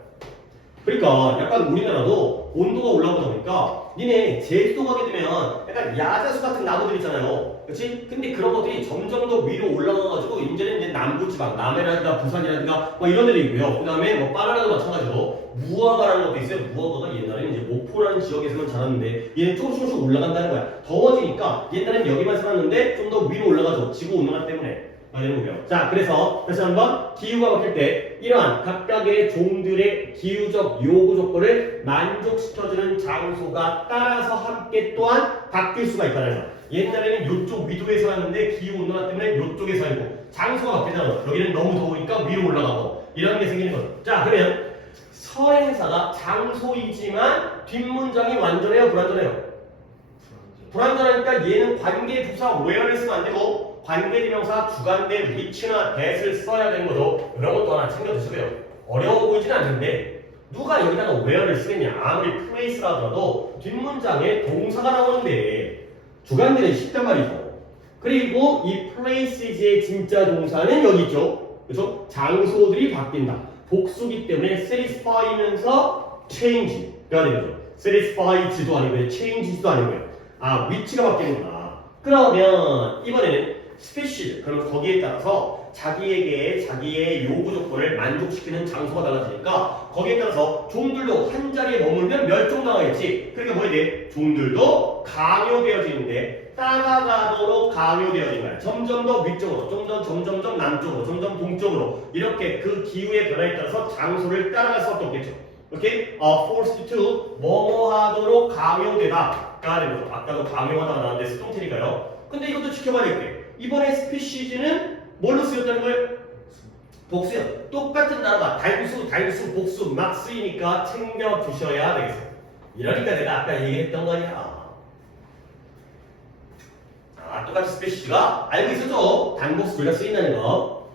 그러니까 약간 우리나라도 온도가 올라오다 보니까 니네 제주도 가게 되면 약간 야자수 같은 나무들 있잖아요. 그렇지? 근데 그런 것들이 점점 더 위로 올라가가지고 이제는 이제 남부지방, 남해라든가 부산이라든가 뭐 이런 데도 있고요. 그 다음에 뭐 바나나도 마찬가지로 무화과라는 것도 있어요. 무화과가 옛날에는 이제 목포라는 지역에서만 자랐는데 얘는 조금씩 올라간다는 거야. 더워지니까 옛날엔 여기만 살았는데 좀 더 위로 올라가죠. 지구 온난화 때문에. 이런 거고요. 자, 그래서 다시 한번 기후가 바뀔 때 이러한 각각의 종들의 기후적 요구 조건을 만족시켜주는 장소가 따라서 함께 또한 바뀔 수가 있다는 거야. 옛날에는 이쪽 위도에 살았는데 기후 온난화 때문에 이쪽에 살고 장소가 바뀌잖아. 여기는 너무 더우니까 위로 올라가고 이런 게 생기는 거죠. 자, 그러면 서행사가 장소이지만 뒷문장이 완전해요, 불완전해요? 불완전하니까 얘는 관계 부사 where를 쓰면 안 되고 관계대명사 주관대 which나 that을 써야 되는 거죠. 이런 것도 하나 챙겨주시고요. 어려워 보이진 않는데 누가 여기다가 where를 쓰겠냐. 아무리 place라 하더라도 뒷문장에 동사가 나오는데 주관대는 쉽단 말이죠. 그리고 이 places의 진짜 동사는 여기 있죠. 그렇죠? 장소들이 바뀐다. 복수기 때문에 satisfy면서 change가 되는 거죠. satisfied도 아니고요. change도 아니고요. 위치가 바뀌는구나. 그러면 이번에는 스피시즈. 그럼 거기에 따라서 자기에게 자기의 요구 조건을 만족시키는 장소가 달라지니까 거기에 따라서 종들도 한 자리에 머물면 멸종당하겠지. 그러니까 뭐 해야 돼? 종들도 강요되어지는데 따라가도록 강요되어진 거야. 점점 더 위쪽으로, 점점 더 남쪽으로, 점점 동쪽으로 이렇게 그 기후의 변화에 따라서 장소를 따라갈 수밖에 없겠죠. 오케이? forced to 뭐뭐 하도록 강요되다가 되는 거죠. 아까도 강요하다가 나왔는데 수동태니까요. 근데 이것도 지켜봐야 될 게 이번에 스피시즈는 뭘로 쓰였다는 거예요? 복수요. 똑같은 단어가 단수, 복수 막 쓰이니까 챙겨 두셔야 되겠어요. 이러니까 내가 아까 얘기했던 거 아니야. 자, 똑같은 스피시즈가 알고 있었죠? 단복수 둘 다 쓰인다는 거.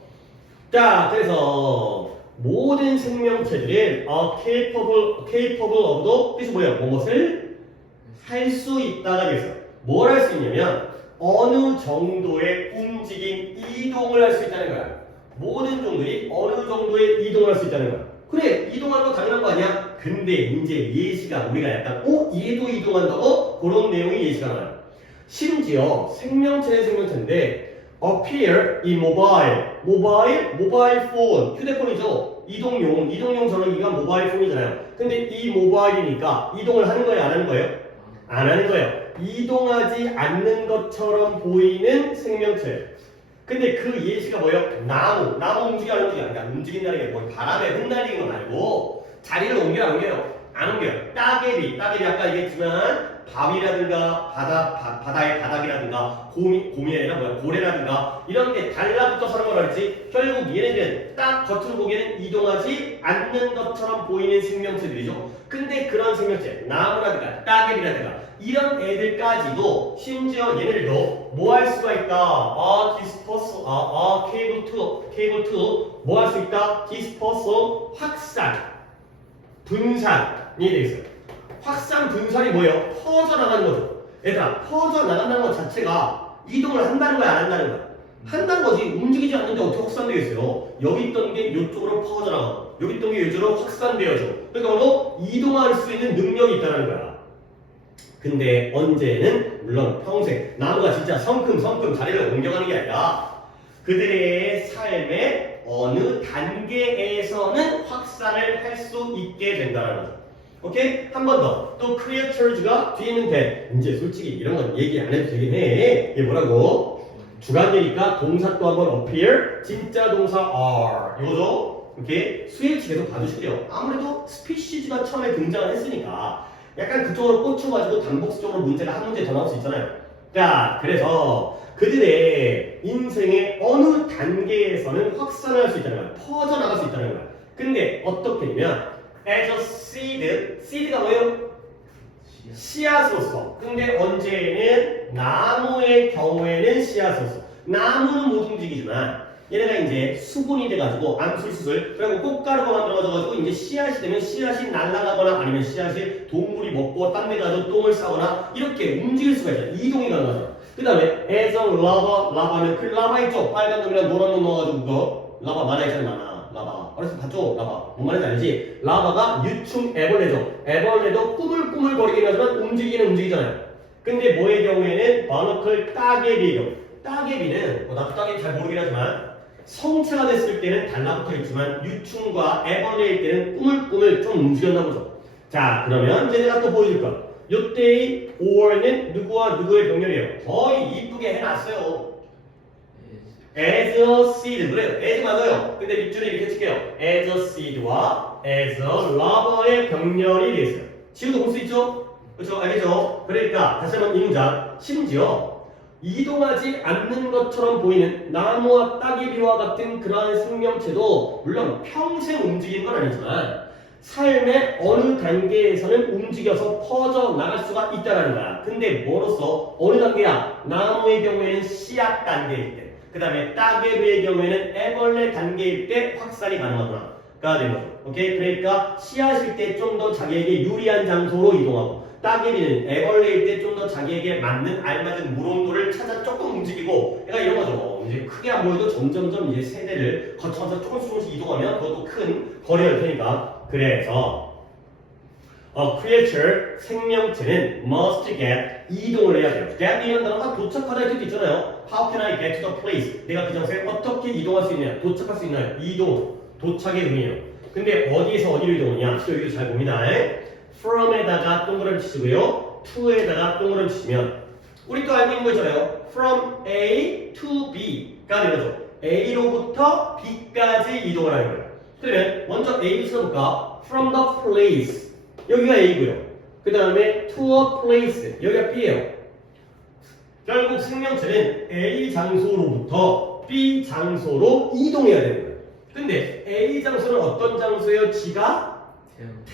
자, 그래서 모든 생명체들은 capable of도 뜻이 뭐예요? 무엇을 할 수 있다가 되겠어요. 뭘 할 수 있냐면 어느 정도의 움직임, 이동을 할 수 있다는 거야. 모든 종들이 어느 정도의 이동을 할 수 있다는 거야. 그래, 이동하는 거 당연한 거 아니야? 근데 이제 예시가 우리가 약간 얘도 이동한다고? 그런 내용이 예시가 나와요. 심지어 생명체의 생명체인데 appear mobile phone, 휴대폰이죠. 이동용 전화기가 모바일 폰이잖아요. 근데 이 모바일이니까 이동을 하는 거예요, 안 하는 거예요? 안 하는 거예요. 이동하지 않는 것처럼 보이는 생명체. 근데 그 예시가 뭐예요? 나무 움직여 안 움직여? 그러니까 움직인다는 게 뭐 바람에 흩날리는 거 말고 자리를 옮겨요, 안 옮겨요? 안 옮겨요. 따개비 아까 얘기했지만 밤이라든가 바다의 바닥이라든가 곰이 아니라 고래라든가 이런 게 달라붙어 사는 거라 그랬지. 결국 얘네들은 딱 겉으로 보기에는 이동하지 않는 것처럼 보이는 생명체들이죠. 근데 그런 생명체, 나무라든가 따개비라든가 이런 애들까지도 심지어 얘네들도 뭐 할 수가 있다. disperse, cable to 뭐 할 수 있다? disperse, 확산, 분산이 되겠어요. 확산, 분산이 뭐예요? 퍼져나가는 거죠. 얘들아, 퍼져나간다는 것 자체가 이동을 한다는 거야, 안 한다는 거야? 한다는 거지. 움직이지 않는데 어떻게 확산되겠어요? 여기 있던 게 이쪽으로 퍼져나가고 여기 있던 게 이쪽으로 확산되어져. 그러니까 바로 이동할 수 있는 능력이 있다는 거야. 근데 언제는 물론 평생 나무가 진짜 성큼 자리를 옮겨가는 게 아니라 그들의 삶의 어느 단계에서는 확산을 할 수 있게 된다는 거죠. 오케이? 한 번 더. 또 creatures가 뒤에 있는데 이제 솔직히 이런 건 얘기 안 해도 되긴 해. 이게 뭐라고? 주관되니까 동사 또 한번 appear, 진짜 동사 are 이거죠? 오케이? 수일치 계속 봐주실게요. 아무래도 스피시즈가 처음에 등장을 했으니까 약간 그쪽으로 꽂혀가지고 단복수적으로 문제가 한 문제 더 나올 수 있잖아요. 자, 그래서 그들의 인생의 어느 단계에서는 확산을 할 수 있다는 거야. 퍼져나갈 수 있다는 거야. 근데 어떻게 되면 as a seed가 뭐예요? 씨앗으로서. 근데 언제는 나무의 경우에는 씨앗으로서. 나무는 못 움직이지만 얘네가 이제 수분이 돼가지고 암술수술 그리고 꽃가루가 만들어져가지고 이제 씨앗이 되면 씨앗이 날아가거나 아니면 씨앗이 동물이 먹고 딴 데 가서 똥을 싸거나 이렇게 움직일 수가 있어요. 이동이 가능하죠. 그 다음에 as a 라바는 그 라바 있죠? 빨간 놈이랑 노란 놈 넣어가지고 그거 라바 만화 있잖아요. 만화 라바 어렸을 때 봤죠? 라바 뭔 말인지 알지? 라바가 유충 애벌레죠. 애벌레도 꾸물꾸물거리긴 하지만 움직이잖아요. 근데 뭐의 경우에는 바너클 따개비의 경우 따개비는 나도 따개비 잘 모르긴 하지만 성체가 됐을 때는 달라붙어 있지만 유충과 애벌레일 때는 꾸물꾸물 좀 움직였나 보죠. 자, 그러면 이제 내가 또 보여줄 거야. 요때의 or는 누구와 누구의 병렬이에요? 거의 이쁘게 해놨어요. as a seed 그래요. as 맞아요. 근데 밑줄에 이렇게 칠게요. as a seed와 as a lover의 병렬이 되어있어요. 지금도 볼 수 있죠? 그렇죠? 알겠죠? 그러니까 다시 한번 이 문장 심지어 이동하지 않는 것처럼 보이는 나무와 따개비와 같은 그러한 생명체도 물론 평생 움직이는 건 아니지만 삶의 어느 단계에서는 움직여서 퍼져나갈 수가 있다는 거야. 근데 뭐로써? 어느 단계야? 나무의 경우에는 씨앗 단계일 때, 그 다음에 따개비의 경우에는 애벌레 단계일 때 확산이 가능하구나 가 되는 거죠. 오케이? 그러니까 씨앗일 때 좀 더 자기에게 유리한 장소로 이동하고 따개비는 애벌레일 때 좀 더 자기에게 맞는 알맞은 물 온도를 찾아 조금 움직이고 그러니까 이런 거죠. 이제 크게 안 보여도 점점점 이제 세대를 거쳐서 조금씩 이동하면 그것도 큰 거리가 될 테니까. 그래서 creature 생명체는 must get 이동을 해야 돼요. get이라는 단어가 도착하다 할 때도 있잖아요. How can I get to the place? 내가 그 장소에 어떻게 이동할 수 있냐? 도착할 수 있나요? 이동, 도착의 의미예요. 근데 어디에서 어디로 이동하냐? 또 여기도 잘 봅니다. from에다가 동그라미 치시고요. to에다가 동그라미 치시면 우리 또 알고 있는 거 있잖아요. from A to B가 되는 거죠. A로부터 B까지 이동을 하는 거예요. 그러면 먼저 A부터 볼까? From the place. 여기가 A고요. 그 다음에 to a place. 여기가 B예요. 결국 생명체는 A 장소로부터 B 장소로 이동해야 되는 거예요. 근데 A 장소는 어떤 장소예요? 지가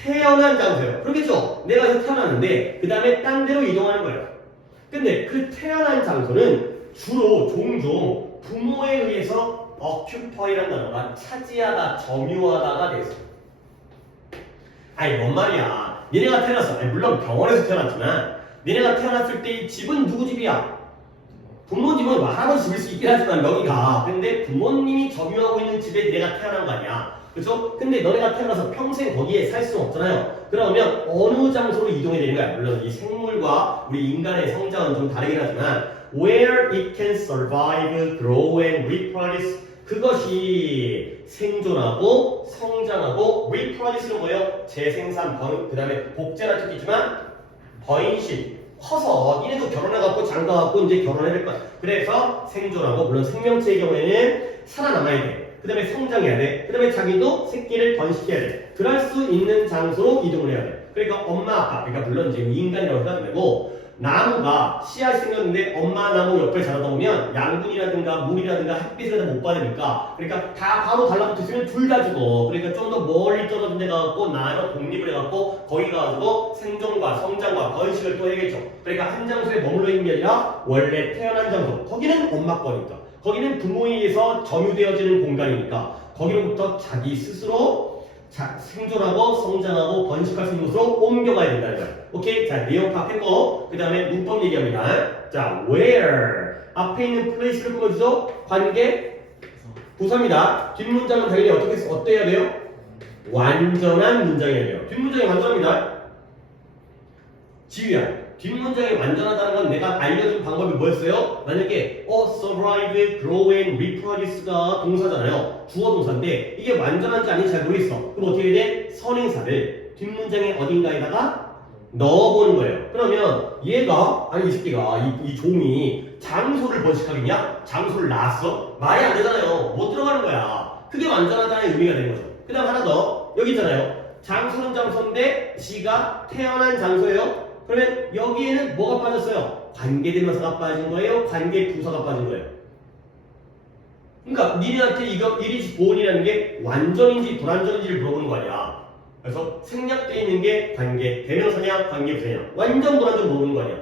태어난 장소예요. 그렇겠죠? 내가 여기서 태어났는데 그 다음에 딴 데로 이동하는 거예요. 근데 그 태어난 장소는 주로 종종 부모에 의해서 occupy라는 단어가 차지하다, 점유하다가 됐어요. 아니 뭔 말이야. 니네가 태어났어. 아니 물론 병원에서 태어났지만 니네가 태어났을 때 이 집은 누구 집이야? 부모 집은 할아버지 집일 수 있긴 하지만 여기가 근데 부모님이 점유하고 있는 집에 니네가 태어난 거 아니야. 그렇죠? 근데 너네가 태어나서 평생 거기에 살 수는 없잖아요. 그러면 어느 장소로 이동해야 되는 거야? 물론 이 생물과 우리 인간의 성장은 좀 다르긴 하지만 where it can survive, grow and reproduce 그것이 생존하고 성장하고 reproduce는 뭐예요? 재생산, 그 다음에 복제라는 뜻이지만 번식, 커서 니네도 결혼해갖고 장가갖고 이제 결혼해야 될 거야. 그래서 생존하고 물론 생명체의 경우에는 살아남아야 돼. 그 다음에 성장해야 돼. 그 다음에 자기도 새끼를 번식해야 돼. 그럴 수 있는 장소로 이동을 해야 돼. 그러니까 엄마 아빠, 그러니까 물론 이제 인간이라고 생각하면 되고 나무가 씨앗이 생겼는데 엄마 나무 옆에 자라다 보면 양분이라든가 물이라든가 햇빛을 다 못 받으니까 그러니까 다 바로 달라붙어 있으면 둘 다 죽어. 그러니까 좀 더 멀리 떨어진 데 가갖고 나로 독립을 해갖고 거기 가가지고 생존과 성장과 번식을 또 해야겠죠. 그러니까 한 장소에 머물러 있는 게 아니라 원래 태어난 장소 거기는 엄마 거니까 거기는 부모에 의해서 점유되어지는 공간이니까 거기로부터 자기 스스로 생존하고 성장하고 번식할 수 있는 곳으로 옮겨가야 된다는 거예요. 오케이? 자, 내용 파악했고 그 다음에 문법 얘기합니다. 자, where 앞에 있는 place를 불러주죠. 관계 부사입니다. 뒷문장은 당연히 어떻게 해야 돼요? 완전한 문장이어야 돼요. 뒷문장이 완전합니다. 지휘야. 뒷문장이 완전하다는 건 내가 알려준 방법이 뭐였어요? 만약에 survive, grow and reproduce가 동사잖아요. 주어 동사인데 이게 완전한지 아닌지 잘 모르겠어. 그럼 어떻게 해야 돼? 선행사를 뒷문장의 어딘가에다가 넣어보는 거예요. 그러면 얘가 아니 이 새끼가 이 종이 장소를 번식하겠냐? 장소를 낳았어? 말이 안 되잖아요. 못 들어가는 거야. 그게 완전하다는 의미가 되는 거죠. 그 다음 하나 더 여기 있잖아요. 장소는 장소인데 지가 태어난 장소예요. 그러면 여기에는 뭐가 빠졌어요? 관계대명사가 빠진 거예요? 관계부사가 빠진 거예요? 그러니까 니네한테 이거 이리지 보온이라는 게 완전인지 불완전인지를 물어보는 거 아니야. 그래서 생략되어 있는 게 관계대명사냐 관계부사냐 완전 불완전 물어보는 거 아니야.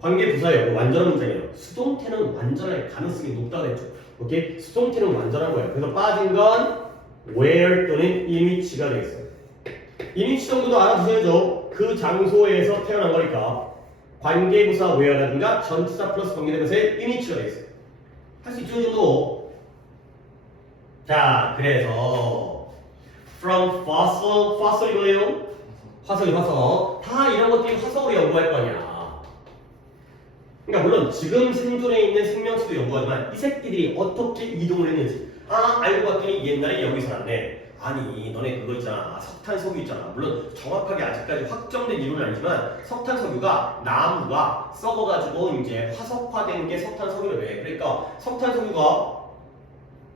관계부사예요. 완전한 문장이에요. 수동태는 완전할 가능성이 높다고 했죠. 오케이? 수동태는 완전한 거예요. 그래서 빠진 건 where 또는 image 되겠어요. image 정도도 알아두셔야죠. 그 장소에서 태어난 거니까 관계부사 where라든가 전치사 플러스 관계대명사의 image가 되겠어요. 할 수 있죠, 이 정도. 자, 그래서 from fossil이 뭐예요? 화석이 화석. 다 이런 것들이 화석으로 연구할 거 아니야. 그러니까 물론 지금 생존해 있는 생명체도 연구하지만 이 새끼들이 어떻게 이동을 했는지 알고 봤더니 옛날에 여기 살았네. 아니 너네 그거 있잖아. 석탄석유 있잖아. 물론 정확하게 아직까지 확정된 이론은 아니지만 석탄석유가 나무가 썩어가지고 이제 화석화된 게 석탄석유를 왜? 그러니까 석탄석유가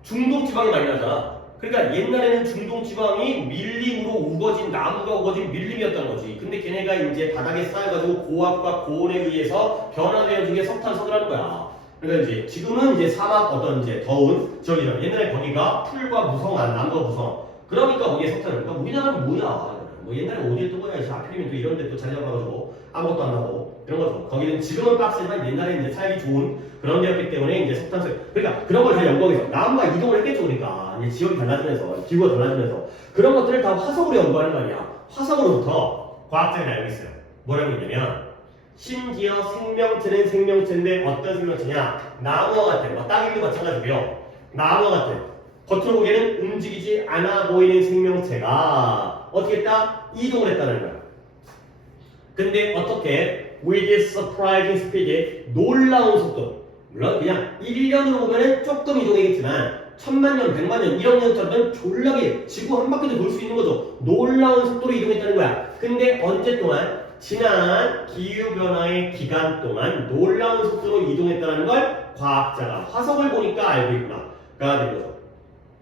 중동지방이 많이 나잖아. 그러니까 옛날에는 중동지방이 밀림으로 우거진 나무가 우거진 밀림이었다는 거지. 근데 걔네가 이제 바닥에 쌓여가지고 고압과 고온에 의해서 변화되어진 게 석탄석유라는 거야. 그러니까 이제 지금은 이제 사막 어떤 이제 더운 저기죠. 옛날에 거기가 풀과 무성한 나무가 무성. 그러니까 거기에 석탄을. 그러니까 우리나라는 뭐야? 뭐 옛날에 어디에 또 뭐야? 하필이면 또 이런 데 또 자리 잡아가지고 아무것도 안 하고 이런 거죠. 거기는 지금은 빡세지만 옛날에 이제 살기 좋은 그런 데였기 때문에 이제 석탄소. 그러니까 그런 걸 다 연구해서 나무가 이동을 했겠죠. 그러니까 이제 지역이 달라지면서 기후가 달라지면서 그런 것들을 다 화석으로 연구하는 거 아니야. 화석으로부터 과학자들이 알고 있어요. 뭐라고 했냐면 심지어 생명체는 생명체인데 어떤 생명체냐? 나무와 같은, 뭐 땅에도 마찬가지고요. 나무와 같은 겉으로 보기에는 움직이지 않아 보이는 생명체가 어떻게 했다? 이동을 했다는 거야. 근데 어떻게? With surprising speed, 놀라운 속도. 물론 그냥 1년으로 보면은 조금 이동하겠지만 1000만 년, 100만 년, 1억 년처럼 졸라게 지구 한 바퀴도 돌 수 있는 거죠. 놀라운 속도로 이동했다는 거야. 근데 언제 동안? 지난 기후변화의 기간 동안 놀라운 속도로 이동했다는 걸 과학자가 화석을 보니까 알고 있구나. 가 된 거죠.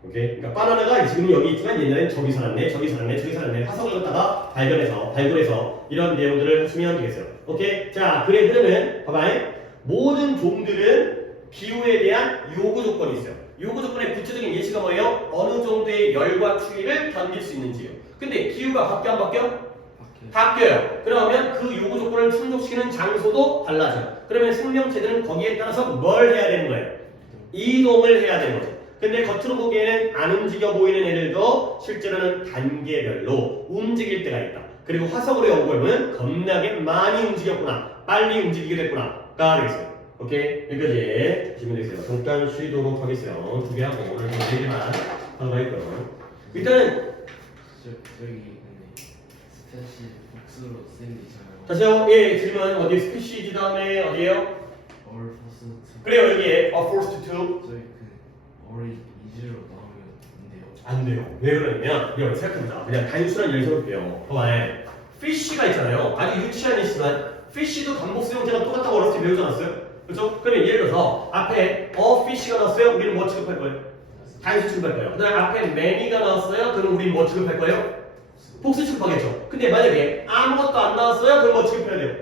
오케이? 그러니까 바나나가 지금 여기 있지만 옛날엔 저기 살았네, 저기 살았네, 저기 살았네. 화석을 갖다가 발굴해서 이런 내용들을 하시면 되겠어요. 오케이? 자, 글의 흐름은 봐봐요. 모든 종들은 기후에 대한 요구 조건이 있어요. 요구 조건의 구체적인 예시가 뭐예요? 어느 정도의 열과 추위를 견딜 수 있는지요. 근데 기후가 바뀌어 안 바뀌어? 바뀌어요. 그러면 그 요구 조건을 충족시키는 장소도 달라져요. 그러면 생명체들은 거기에 따라서 뭘 해야 되는 거예요? 이동을 해야 되는 거죠. 근데 겉으로 보기에는 안 움직여 보이는 애들도 실제로는 단계별로 움직일 때가 있다. 그리고 화석으로 연구해보면 겁나게 많이 움직였구나, 빨리 움직이게 됐구나가 되겠어요. 오케이? 여기까지 보시면 되겠어요. 잠깐 쉬도록 하겠어요. 2개 하고 오늘 4개만 하도록 하겠고요. 일단은 저기 스페시 복수로 쓰는 게 있잖아요. 다시요. 예, 질문 어디 스피시즈 다음에 어디에요? All forced to. 그래요, 여기에 a forced to. 저희 all이 이지로 나오면 안 돼요. 안 돼요. 왜 그러냐면 이거 생각해보자. 그냥 단순한 예를 들어볼게요. 봐봐요. fish가 있잖아요. 아주 유치한 예시지만 fish도 반복수 형태가 똑같다고 어렸을 때 배우지 않았어요? 그렇죠? 그러면 예를 들어서 앞에 a fish가 나왔어요. 우리는 뭐 취급할 거예요? 단수 취급할 거예요. 그 다음에 앞에 many가 나왔어요. 그럼 우리는 뭐 취급할 거예요? 복수 취급하겠죠. 근데 만약에 아무것도 안 나왔어요. 그럼 뭐 취급해야 돼요?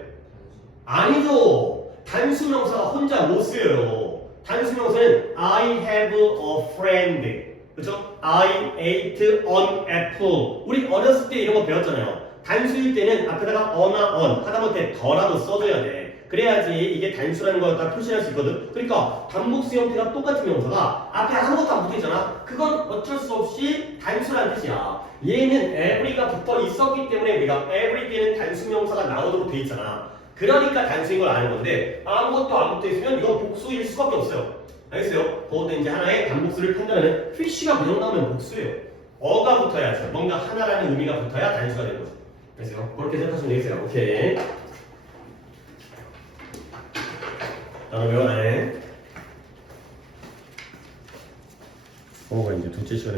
아니죠. 단수 명사가 혼자 못 쓰여요. 단수 명사는 I have a friend. 그렇죠? I ate an apple. 우리 어렸을 때 이런 거 배웠잖아요. 단수일 때는 앞에다가 어나 on 하다못해 더라도 써줘야 돼. 그래야지 이게 단수라는 걸 다 표시할 수 있거든. 그러니까 반복수 형태가 똑같은 명사가 앞에 아무것도 안 붙어있잖아. 그건 어쩔 수 없이 단수라는 뜻이야. 얘는 every가 붙어 있었기 때문에 우리가 every 때는 단수 명사가 나오도록 돼 있잖아. 그러니까 단수인 걸 아는 건데 아무것도 안 붙어 있으면 이건 복수일 수밖에 없어요. 알겠어요? 그것도 이제 하나의 단복수를 판단하는 fish가 그냥 나오면 복수예요. 어가 붙어야죠. 뭔가 하나라는 의미가 붙어야 단수가 되는 거죠. 알겠어요? 그렇게 생각하시면 되겠어요. 오케이. 다음에 외워놔. 이제 둘째 시간에